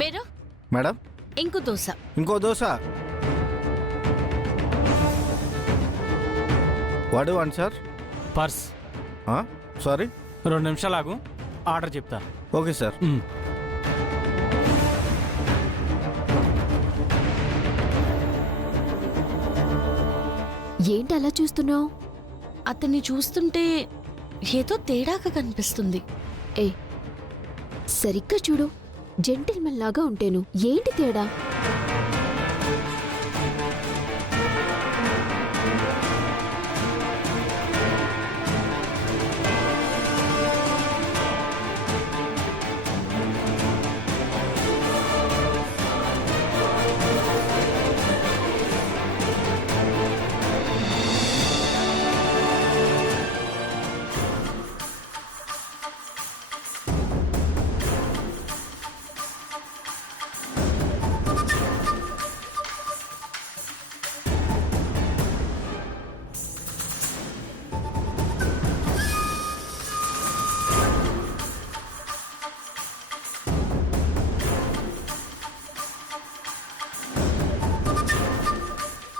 బేరో madam ఇంకో దోశ. ఇంకో dosa. What you want sir? Purse. Sorry, 2 నిమిషాలు ఆగు, ఆర్డర్ చెప్తా. Okay sir. ఏంటి అలా చూస్తున్నావు? అతన్ని చూస్తుంటే ఏదో తేడాగా కనిపిస్తుంది. ఏ సరిగ్గా చూడు, జెంటిల్మెన్ లాగా ఉంటేను ఏంటి తేడా?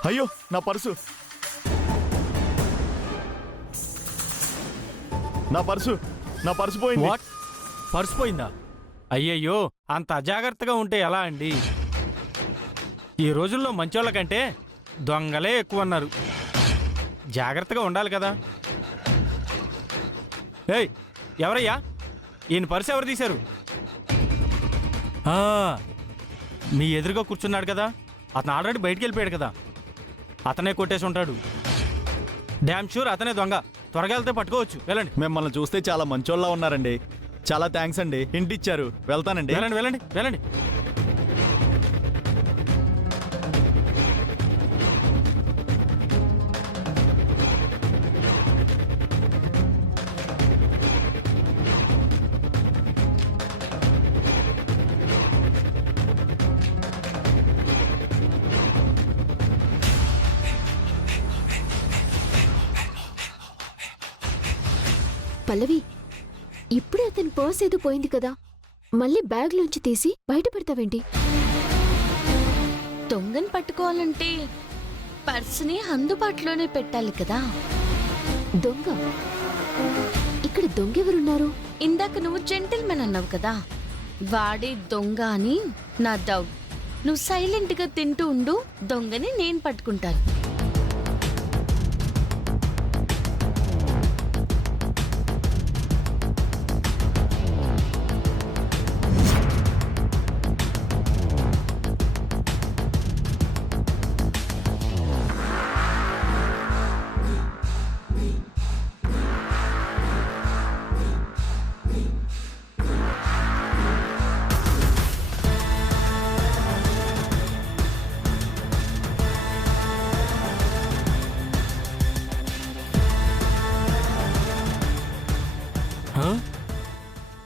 అయ్యో నా పర్సు, నా పర్సు, నా పర్సు పోయింది. వాట్? పర్స్ పోయిందా? అయ్యయ్యో, అంత అజాగ్రత్తగా ఉంటే ఎలా అండి? ఈ రోజుల్లో మంచోళ్ళ కంటే దొంగలే ఎక్కువ అన్నారు. జాగ్రత్తగా ఉండాలి కదా. ఏయ్, ఎవరయ్యా? ఈయన పర్సు ఎవరు తీశారు? మీ ఎదురుగా కూర్చున్నాడు కదా, అతను ఆల్రెడీ బయటికి వెళ్ళిపోయాడు కదా. అతనే కొట్టేసి ఉంటాడు. డ్యామ్ షూర్ అతనే దొంగ. త్వరగా వెళ్తే పట్టుకోవచ్చు. వెళ్ళండి. మిమ్మల్ని చూస్తే చాలా మంచోళ్ళ ఉన్నారండి. చాలా థ్యాంక్స్ అండి, ఇంటి ఇచ్చారు. వెళ్తానండి. వెళ్ళండి వెళ్ళండి వెళ్ళండి. పల్లవి, ఇప్పుడే అతని పర్స్ ఏదో పోయింది కదా, మళ్ళీ బ్యాగ్లోంచి తీసి బయట పెడతావేంటి? దొంగని పట్టుకోవాలంటే పర్సుని అందుబాటులోనే పెట్టాలి కదా. దొంగ? ఇక్కడ దొంగెవరున్నారు? ఇందాక నువ్వు జెంటిల్మెన్ అన్నావు కదా, వాడే దొంగ అని నా డౌట్. నువ్వు సైలెంట్గా తింటూ ఉండు, దొంగని నేను పట్టుకుంటాను.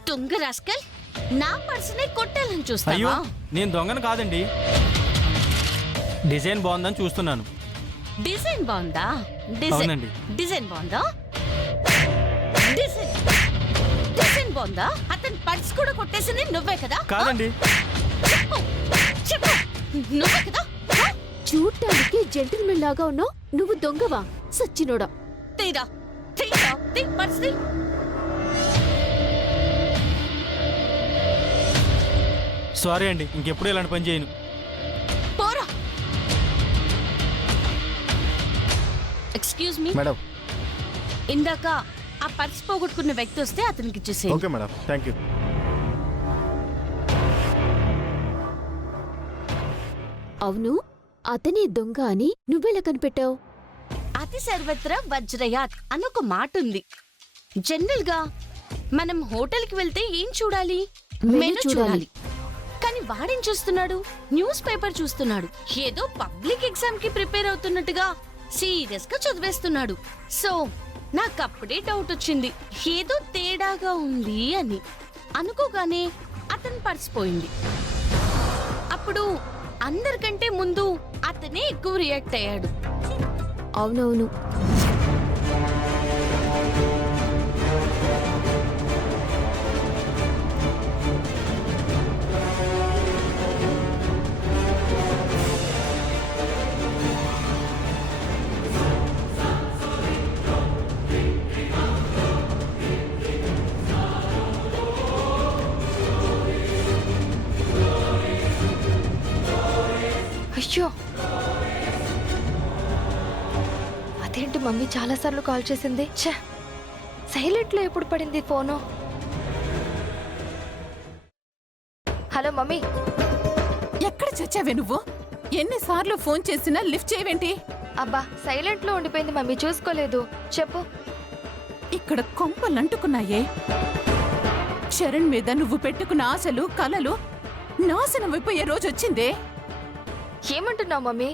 దొంగ రాస్కల్, నా పర్సునే కొట్టాలని అయ్యో, చూస్తావా? నేను దొంగను కాదండి. డిజైన్ బాగుందని చూస్తున్నాను. డిజైన్ బాగుందా? అవునండి. డిజైన్ బాగుందా? డిజైన్ బాగుందా? అతని పర్స్ కూడా కొట్టేసింది నువ్వే కదా? కాదండి. చెప్పు, నువ్వే కదా? చూడటానికి జెంటిల్మెన్ లాగా ఉన్నావు, నువ్వు దొంగవా? సచ్చినోడా! తీరా తీరా తీ పర్స్ తీ. సారీ అండి, ఇంకెప్పుడు ఇలాంటి పని చేయను. పోరా. Excuse me madam. ఇందాక ఆ పర్స్ పోగొట్టుకున్న వ్యక్తి వస్తే అతనికి ఇచ్చేసేయండి. Okay madam, thank you. అవును, అతనే దొంగ అని నువ్వెలా కనిపెట్టావు? అతి సర్వత్రా వజ్రయాత్ అని ఒక మాట ఉంది. జనరల్ గా మనం హోటల్కి వెళ్తే ఏం చూడాలి? మెనూ చూడాలి. కానీ వాడేం చూస్తున్నాడు? న్యూస్ పేపర్ చూస్తున్నాడు. ఏదో పబ్లిక్ ఎగ్జామ్ కి ప్రిపేర్ అవుతున్నట్టుగా సీరియస్ గా చదివేస్తున్నాడు. సో నాకప్పుడే డౌట్ వచ్చింది, ఏదో తేడాగా ఉంది అని. అనుకోగానే అతను పర్స్ పోయింది. అప్పుడు అందరికంటే ముందు అతనే ఎక్కువ రియాక్ట్ అయ్యాడు. అవునవును. అయ్యో, అదేంటి మమ్మీ చాలాసార్లు కాల్ చేసింది. ఛే, సైలెంట్లో ఎప్పుడు పడింది ఫోను? Hello mummy. ఎక్కడ చచ్చావే నువ్వు? ఎన్నిసార్లు ఫోన్ చేసినా లిఫ్ట్ చేయవేంటి? అబ్బా, సైలెంట్లో ఉండిపోయింది మమ్మీ, చూసుకోలేదు. చెప్పు. ఇక్కడ కొంపలంటుకున్నాయే. చరణ్ మీద నువ్వు పెట్టుకున్న ఆశలు కలలు నాశనం అయిపోయే రోజు వచ్చిందే. ఏమంటున్నావు మమ్మీ?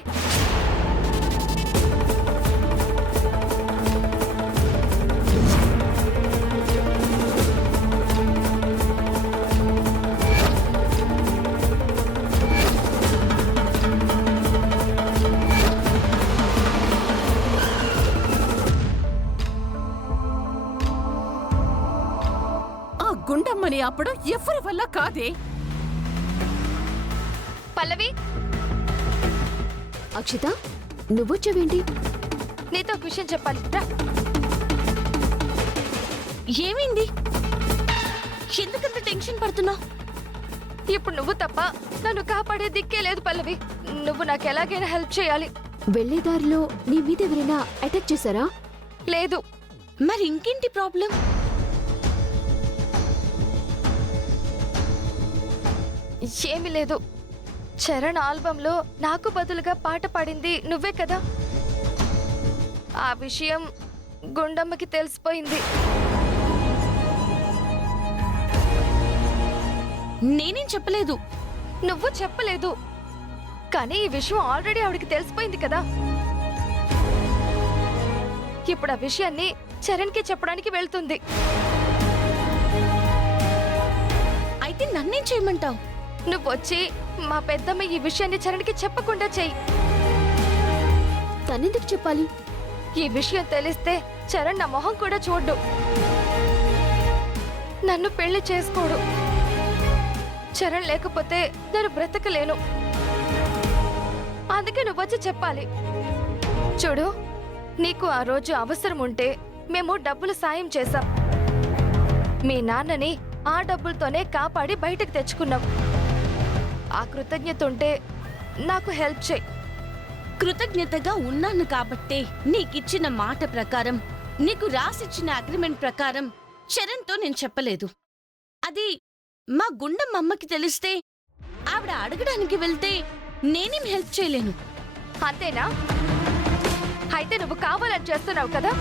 ఆ గుండమ్మని ఆపడం ఎవరి వల్ల కాదే. పల్లవి, అక్షిత, నువ్వొచ్చావేంటి? నీతో ఒక విషయం చెప్పాలి, రా. ఏమైంది? ఎందుకంత టెన్షన్ పడుతున్నావు? ఇప్పుడు నువ్వు తప్ప నన్ను కాపాడే దిక్కే లేదు పల్లవి. నువ్వు నాకు ఎలాగైనా హెల్ప్ చేయాలి. వెళ్లేదారిలో నీ మీద ఎవరైనా అటాక్ చేశారా? లేదు. మరి ఇంకేంటి ప్రాబ్లం? ఏమీ లేదు. చరణ్ ఆల్బంలో నాకు బదులుగా పాట పాడింది నువ్వే కదా. ఆ విషయం గుండమ్మకి తెలిసిపోయింది. నేనేం చెప్పలేదు. నువ్వు చెప్పలేదు, కానీ ఈ విషయం ఆల్రెడీ ఆవిడకి తెలిసిపోయింది కదా. ఇప్పుడు ఆ విషయాన్ని చరణ్కి చెప్పడానికి వెళ్తుంది. అయితే నన్నేం చేయమంటావు? నువ్వొచ్చి మా పెద్దమ్మ ఈ విషయాన్ని చరణ్కి చెప్పకుండా చెయ్యి. తనెందుకు చెప్పాలి? ఈ విషయం తెలిస్తే చరణ్ నా మొహం కూడా చూడ్డు, నన్ను పెళ్లి చేసుకోడు. చరణ్ లేకపోతే నేను బ్రతకలేను. అందుకే నువ్వొచ్చి చెప్పాలి. చూడు, నీకు ఆ రోజు అవసరం ఉంటే మేము డబ్బులు సాయం చేశాం. మీ నాన్నని ఆ డబ్బులతోనే కాపాడి బయటకు తెచ్చుకున్నాం. ఆ కృతజ్ఞత ఉంటే నాకు హెల్ప్ చేయి. కృతజ్ఞతగా ఉన్నాను కాబట్టే నీకిచ్చిన మాట ప్రకారం, నీకు రాసిచ్చిన అగ్రిమెంట్ ప్రకారం చరణ్తో నేను చెప్పలేదు. అది మా గుండమ్మ అమ్మకి తెలిస్తే ఆవిడ అడగడానికి వెళ్తే నేనేం హెల్ప్ చేయలేను. అంతేనా? అయితే నువ్వు కావాలని చేస్తున్నావు కదా.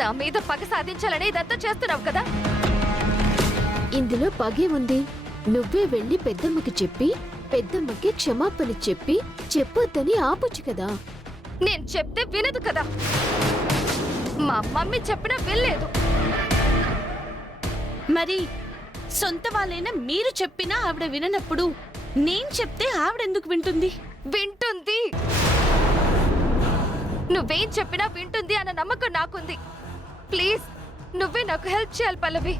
నా మీద పగ సాధించాలని ఇదంతా చేస్తున్నావు కదా. ఇందులో పగే ఉంది. నువ్వే వెళ్ళి పెద్దమ్మకి చెప్పి పెద్దమ్మకి క్షమాపణ చెప్పి చెప్పొద్దని ఆపొచ్చు కదా. నేను చెప్తే వినదు కదా. మా మమ్మీ చెప్పినా వినలేదు. మరి సొంత వాళ్ళైనా మీరు చెప్పినా ఆవిడ విననప్పుడు నేను చెప్తే ఆవిడెందుకు వింటుంది? వింటుంది. నువ్వేం చెప్పినా వింటుంది అన్న నమ్మకం నాకుంది. ప్లీజ్, నువ్వే నాకు హెల్ప్ చేయాలి పల్లవి.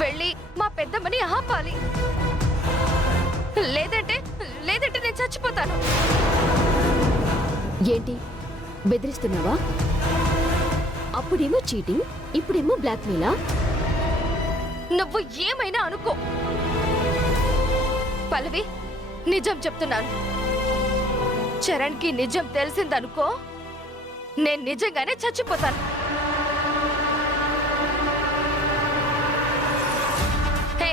వెళ్ళి మా పెద్దమ్మని ఆపాలి. లేదంటే లేదంటే నేను చచ్చిపోతాను. ఏంటి, బెదిరిస్తున్నావా? అప్పుడేమో చీటింగ్, ఇప్పుడేమో బ్లాక్మెయిలా? నువ్వు ఏమైనా అనుకో పల్లవి, నిజం చెప్తున్నాను. చరణ్కి నిజం తెలిసిందనుకో, నేను నిజంగానే చచ్చిపోతాను. హే,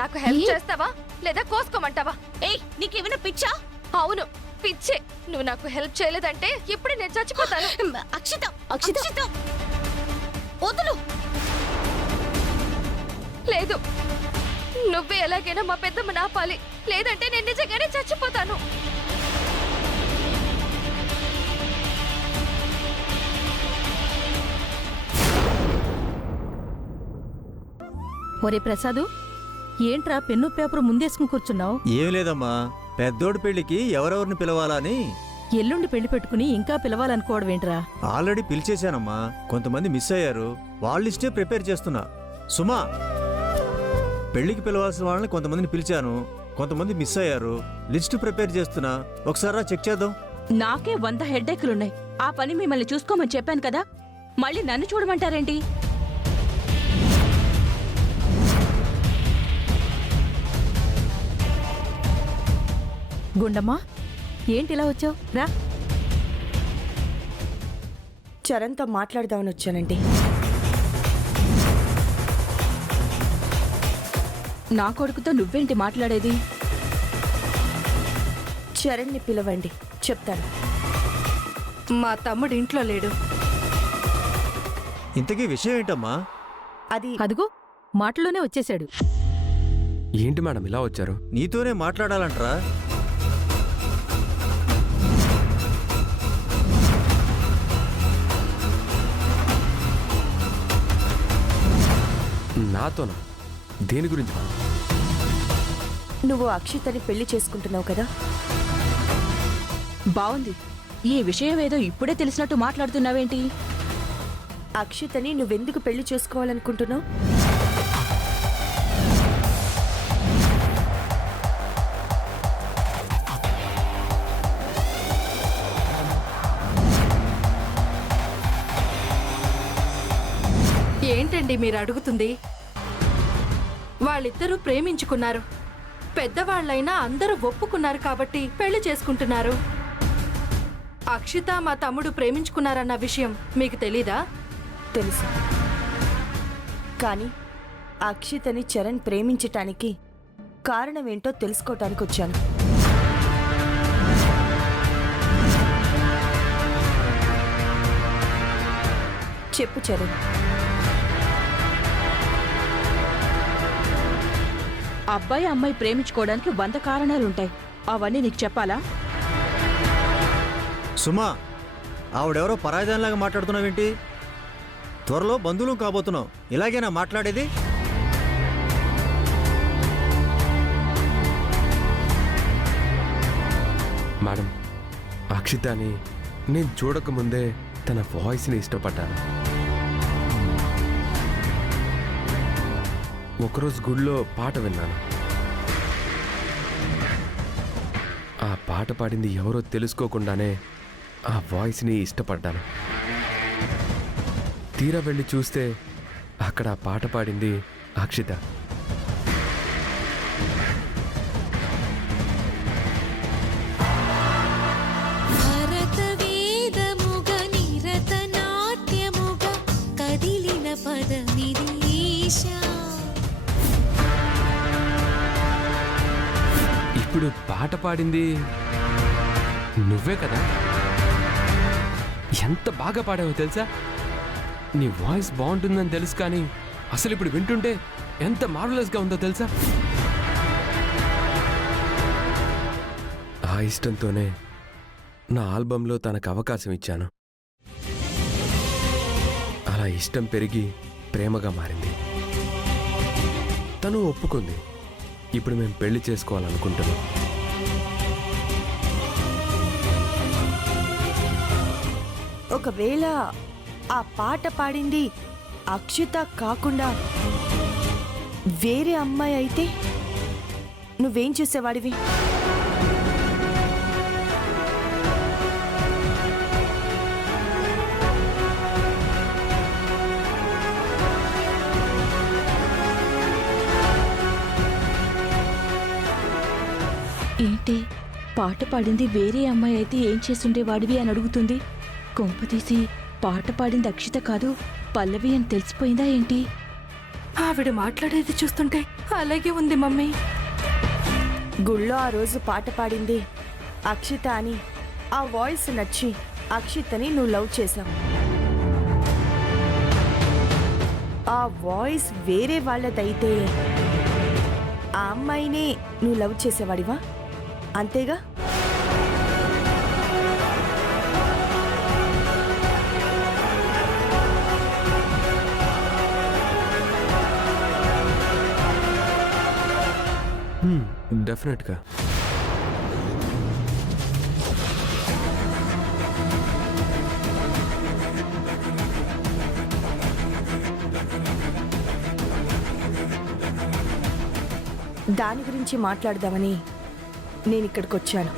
నాకు హెల్ప్ చేస్తావా లేదా కోసుకోమంటావా? ఏయ్, నీకేమైనా పిచ్చా? అవును, పిచ్చే. నువ్వు నాకు హెల్ప్ చేయలేదంటే ఇప్పుడు నేను చచ్చిపోతాను. అక్షిత, అక్షిత. అక్షిత, వదులు. లేదు, నువ్వే ఎలాగైనా మా పెద్దమ్మ ఆపాలి. లేదంటే నేను నిజంగానే చచ్చిపోతాను. ఒరే ప్రసాదు, ఏంట్రా పెన్ను పేపర్ ముందేసుకుని కూర్చున్నావు? ఏం లేదమ్మా, పెద్దోడి పెళ్లికి ఎవరెవరిని పిలవాలని. ఎల్లుండి పెళ్లి పెట్టుకుని ఇంకా పిలవాలనుకోవడం ఏంట్రా? ఆల్రెడీ పిలిచేశానమ్మా, కొంతమంది మిస్ అయ్యారు. వాళ్ళ లిస్టే ప్రిపేర్ చేస్తున్నా. సుమా, పెళ్లికి పిలవాల్సిన వాళ్ళని కొంతమందిని పిలిచాను, కొంతమంది మిస్ అయ్యారు. లిస్ట్ ప్రిపేర్ చేస్తున్నా, ఒకసారి చెక్ చేద్దాం. నాకే 100 హెడ్ఏక్లున్నాయి. ఆ పని మిమ్మల్ని చూసుకోమని చెప్పాను కదా, మళ్ళీ నన్ను చూడమంటారేంటి? గుండమ్మా ఏంటి ఇలా వచ్చావు రా. చరణ్తో మాట్లాడదామని వచ్చానండి. నా కొడుకుతో నువ్వేంటి మాట్లాడేది? చరణ్ని పిలవండి, చెప్తాను. మా తమ్ముడు ఇంట్లో లేడు. ఇంతకీ విషయం ఏంటమ్మా? అది అదిగో మాటలోనే వచ్చేశాడు. ఏంటి మేడం ఇలా వచ్చారు? నీతోనే మాట్లాడాలంటరా. నాతోనా? దేని గురించి మేడం? నువ్వు అక్షితని పెళ్లి చేసుకుంటున్నావు కదా? బావుంది. ఈ విషయం ఏదో ఇప్పుడే తెలిసినట్టు మాట్లాడుతున్నావేంటి? అక్షితని నువ్వెందుకు పెళ్లి చేసుకోవాలనుకుంటున్నావు? ఏంటండి మీరు అడుగుతుంది? వాళ్ళిద్దరూ ప్రేమించుకున్నారు. పెద్దవాళ్ళైనా అందరూ ఒప్పుకున్నారు కాబట్టి పెళ్లి చేసుకుంటున్నారు. అక్షిత మా తమ్ముడు ప్రేమించుకున్నారన్న విషయం మీకు తెలీదా? తెలుసు, కానీ అక్షితని చరణ్ ప్రేమించటానికి కారణమేంటో తెలుసుకోవటానికి వచ్చాను. చెప్పు చరణ్. అబ్బాయి అమ్మాయి ప్రేమించుకోవడానికి 100 కారణాలుంటాయి. అవన్నీ నీకు చెప్పాలా? సుమా, ఆవిడెవరో పరాయిదానిలాగా మాట్లాడుతున్నావేంటి? త్వరలో బంధువులు కాబోతున్నావు, ఇలాగేనా మాట్లాడేది? మేడం, అక్షితాని నేను చూడకముందే తన వాయిస్ని ఇష్టపడ్డాను. ఒకరోజు గుడిలో పాట విన్నాను. ఆ పాట పాడింది ఎవరో తెలుసుకోకుండానే ఆ వాయిస్ని ఇష్టపడ్డాను. తీరా వెళ్ళి చూస్తే అక్కడ ఆ పాట పాడింది అక్షిత. ఇప్పుడు పాట పాడింది నువ్వే కదా? ఎంత బాగా పాడావో తెలుసా? నీ వాయిస్ బాగుంటుందని తెలుసు, కానీ అసలు ఇప్పుడు వింటుంటే ఎంత మార్వలస్గా ఉందో తెలుసా? ఆ ఇష్టంతోనే నా ఆల్బంలో తనకు అవకాశం ఇచ్చాను. అలా ఇష్టం పెరిగి ప్రేమగా మారింది. తను ఒప్పుకుంది. ఇప్పుడు మేము పెళ్లి చేసుకోవాలనుకుంటున్నాం. ఒకవేళ ఆ పాట పాడింది అక్షిత కాకుండా వేరే అమ్మాయి అయితే నువ్వేం చేసేవాడివి? ఏంటి పాట పాడింది వేరే అమ్మాయి అయితే ఏం చేసుండేవాడివి అని అడుగుతుంది. కొంపతీసి పాట పాడింది అక్షిత కాదు పల్లవి అని తెలిసిపోయిందా ఏంటి? ఆవిడ మాట్లాడేది చూస్తుంటే అలాగే ఉంది మమ్మీ. గుళ్ళో ఆ రోజు పాట పాడింది అక్షిత అని ఆ వాయిస్ నచ్చి అక్షితని నువ్వు లవ్ చేశావు. ఆ వాయిస్ వేరే వాళ్ళదైతే ఆ అమ్మాయినే నువ్వు లవ్ చేసేవాడివా? అంతేగా? డెఫినెట్గా. దాని గురించి మాట్లాడదామని నేను ఇక్కడికి వచ్చాను.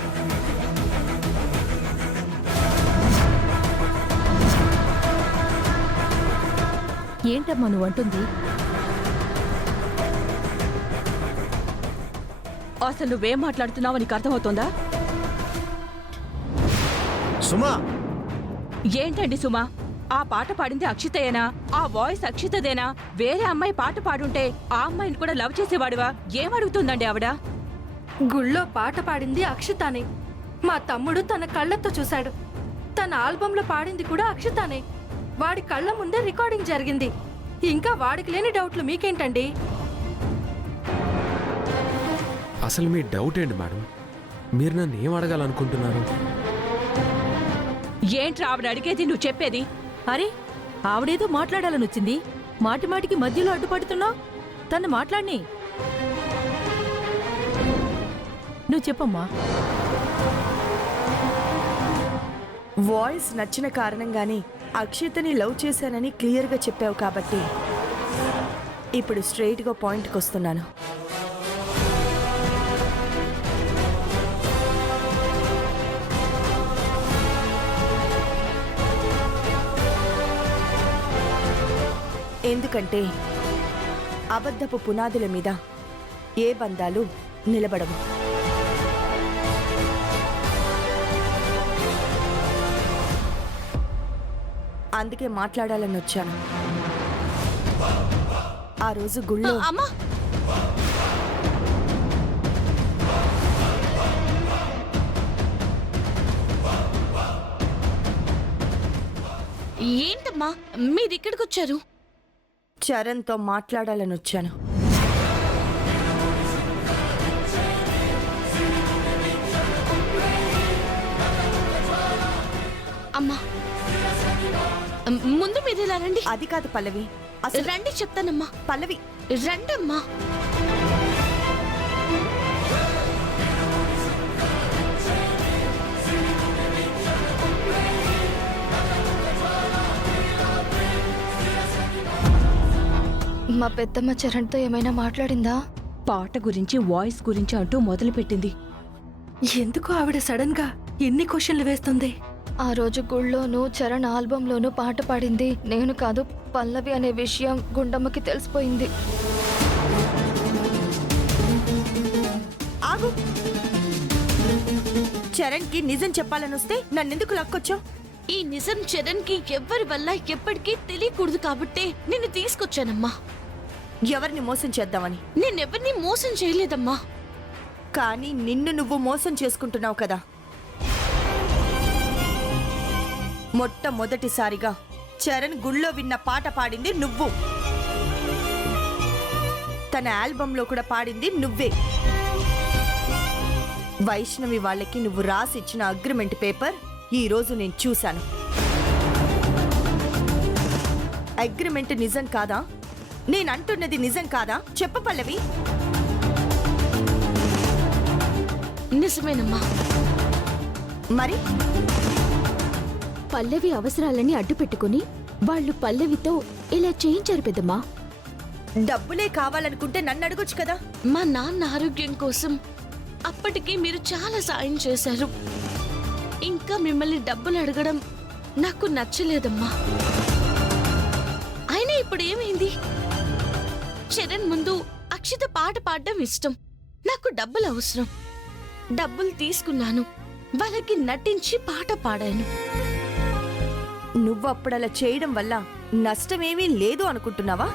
ఏంటమ్మా నువ్వు అంటుంది? అసలు నువ్వేం మాట్లాడుతున్నావు నీకు అర్థమవుతోందా? సుమా ఏంటండి సుమా ఆ పాట పాడింది అక్షితయేనా? ఆ వాయిస్ అక్షితదేనా? వేరే అమ్మాయి పాట పాడుంటే ఆ అమ్మాయిని కూడా లవ్ చేసేవాడివా? ఏమడుగుతుందండి ఆవిడ? గుళ్ళో పాట పాడింది అక్షితానే. మా తమ్ముడు తన కళ్ళతో చూశాడు. తన ఆల్బంలో పాడింది కూడా అక్షితానే. వాడి కళ్ళ ముందే రికార్డింగ్ జరిగింది. ఇంకా వాడికి లేని డౌట్లు మీకేంటండి? అసలు మీ డౌట్ ఏంటి మేడం? మీరు నన్ను ఏం అడగాలనుకుంటున్నారు? ఏంట్రా ఆవిడ అడిగేది, నువ్వు చెప్పేది? అరే ఆవిడేదో మాట్లాడాలని వచ్చింది, మాటి మాటికి మధ్యలో అడ్డుపడుతున్నావు. తను మాట్లాడిని నువ్వు చెప్పమ్మా. వాయిస్ నచ్చిన కారణంగానే అక్షితని లవ్ చేశానని క్లియర్గా చెప్పావు కాబట్టి ఇప్పుడు స్ట్రైట్గా పాయింట్కి వస్తున్నాను. ఎందుకంటే అబద్ధపు పునాదుల మీద ఏ బంధాలు నిలబడవు. అందుకే మాట్లాడాలని వచ్చాను. ఆ రోజు గుళ్ళో అమ్మా ఏంటమ్మా మీరు ఇక్కడికి వచ్చారు? చరణ్తో మాట్లాడాలని వచ్చాను. అమ్మా ముందు మీరు ఇలా రండి. అది కాదు పల్లవి, అసలు రండి చెప్తానమ్మా. పల్లవి రండమ్మా. మా పెద్దమ్మ చరణ్తో ఏమైనా మాట్లాడిందా? పాట గురించి వాయిస్ గురించి అంటూ మొదలుపెట్టింది. ఎందుకు ఆవిడ సడన్ గా ఎన్ని క్వశ్చన్లు వేస్తుంది? ఆ రోజు గుళ్ళోనూ చరణ్ ఆల్బంలోనూ పాట పాడింది నేను కాదు, పల్లవి అనే విషయం గుండమ్మకి తెలిసిపోయింది. ఆగు. చరణ్కి నిజం చెప్పాలని వస్తే నన్నెందుకు లాక్కొచ్చావు? ఈ నిజం చరణ్ కి ఎవ్వరి వల్ల ఎప్పటికీ తెలియకూడదు కాబట్టే నిన్ను తీసుకొచ్చానమ్మా. ఎవరిని మోసం చేద్దామని? నేనెవరిని మోసం చేయలేదమ్మా. కానీ నిన్ను నువ్వు మోసం చేసుకుంటున్నావు కదా. మొట్టమొదటిసారిగా చరణ్ గుళ్ళో విన్న పాట పాడింది నువ్వు. తన ఆల్బంలో కూడా పాడింది నువ్వే. వైష్ణవి వాళ్ళకి నువ్వు రాసి ఇచ్చిన అగ్రిమెంట్ పేపర్ ఈ రోజు నేను చూశాను. అగ్రిమెంట్ నిజం కాదా? నేనంటున్నది నిజం కాదా? చెప్పు పల్లవి. నిజమేనమ్మా. మరి పల్లవి అవసరాలని అడ్డుపెట్టుకుని వాళ్ళు పల్లవితో ఇలా చేయించారు పెద్దమ్మా. డబ్బులే కావాలనుకుంటే నన్ను అడగొచ్చు కదా. మా నాన్న ఆరోగ్యం కోసం అప్పటికి మీరు చాలా సాయం చేశారు. ఇంకా మిమ్మల్ని డబ్బులు అడగడం నాకు నచ్చలేదమ్మా. అయినా ఇప్పుడు ఏమైంది? చరణ్ ముందు అక్షిత పాట పాడడం ఇష్టం, నాకు డబ్బులు అవసరం. డబ్బులు తీసుకున్నాను, వాళ్ళకి నటించి పాట పాడాను. నువ్వు అప్పుడలా చేయడం వల్ల నష్టమేమీ లేదు అనుకుంటున్నావా?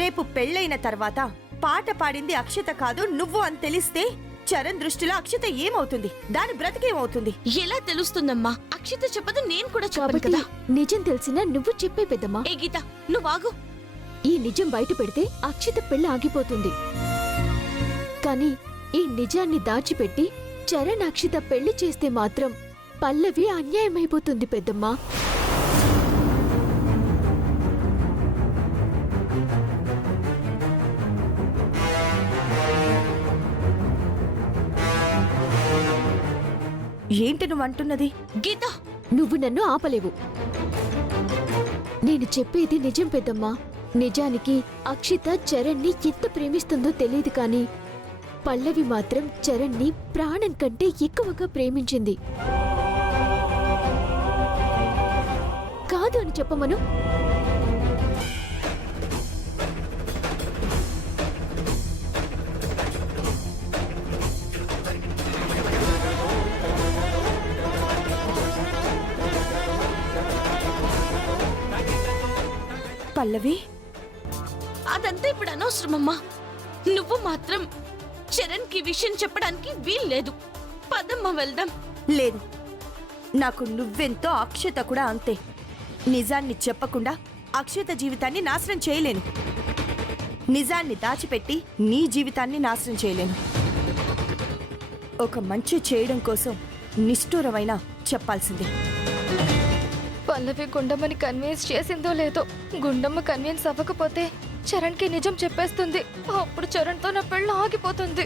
రేపు పెళ్ళైన తర్వాత పాట పాడింది అక్షిత కాదు నువ్వు అని తెలిస్తే చరణ్ దృష్టిలో అక్షిత ఏమవుతుంది? దాని బ్రతికేమవుతుంది? ఎలా తెలుస్తుందమ్మా? అక్షిత చెప్పదు, నేను కూడా చెప్పను కాబట్టి కదా. నిజం తెలిసినా నువ్వు చెప్పే పెద్దమ్మా. ఏ గీత, నువ్వు ఆగు. ఈ నిజం బయట పెడితే అక్షిత పెళ్ళి ఆగిపోతుంది. కానీ ఈ నిజాన్ని దాచిపెట్టి చరణ్ అక్షిత పెళ్లి చేస్తే మాత్రం పల్లవి అన్యాయమైపోతుంది పెద్దమ్మా. ఏంటి నువ్వు అంటున్నది? గీత, నువ్వు నన్ను ఆపలేవు. నేను చెప్పేది నిజం పెద్దమ్మా. నిజానికి అక్షిత చరణ్ని ఎంత ప్రేమిస్తుందో తెలియదు కానీ పల్లవి మాత్రం చరణ్ని ప్రాణం కంటే ఎక్కువగా ప్రేమించింది. కాదు అని చెప్పమను. పల్లవి అదంతా ఇప్పుడు అనవసరమమ్మా. నువ్వు మాత్రం చరణ్ కి విషయం చెప్పడానికి వీల్లేదు. పదమ్మా వెళ్దాం. లేదు, నాకు నువ్వెంతో అక్షత కూడా అంతే. నిజాన్ని చెప్పకుండా అక్షత జీవితాన్ని నాశనం చేయలేను. నిజాన్ని దాచిపెట్టి నీ జీవితాన్ని నాశనం చేయలేను. ఒక మంచి చేయడం కోసం నిష్ఠూరమైన చెప్పాల్సిందే. పల్లవి గుండమ్మని కన్విన్స్ చేసిందో లేదో, గుండమ్మ కన్విన్స్ అవ్వకపోతే చరణ్కి నిజం చెప్పేస్తుంది. అప్పుడు చరణ్తో నా పెళ్ళి ఆగిపోతుంది.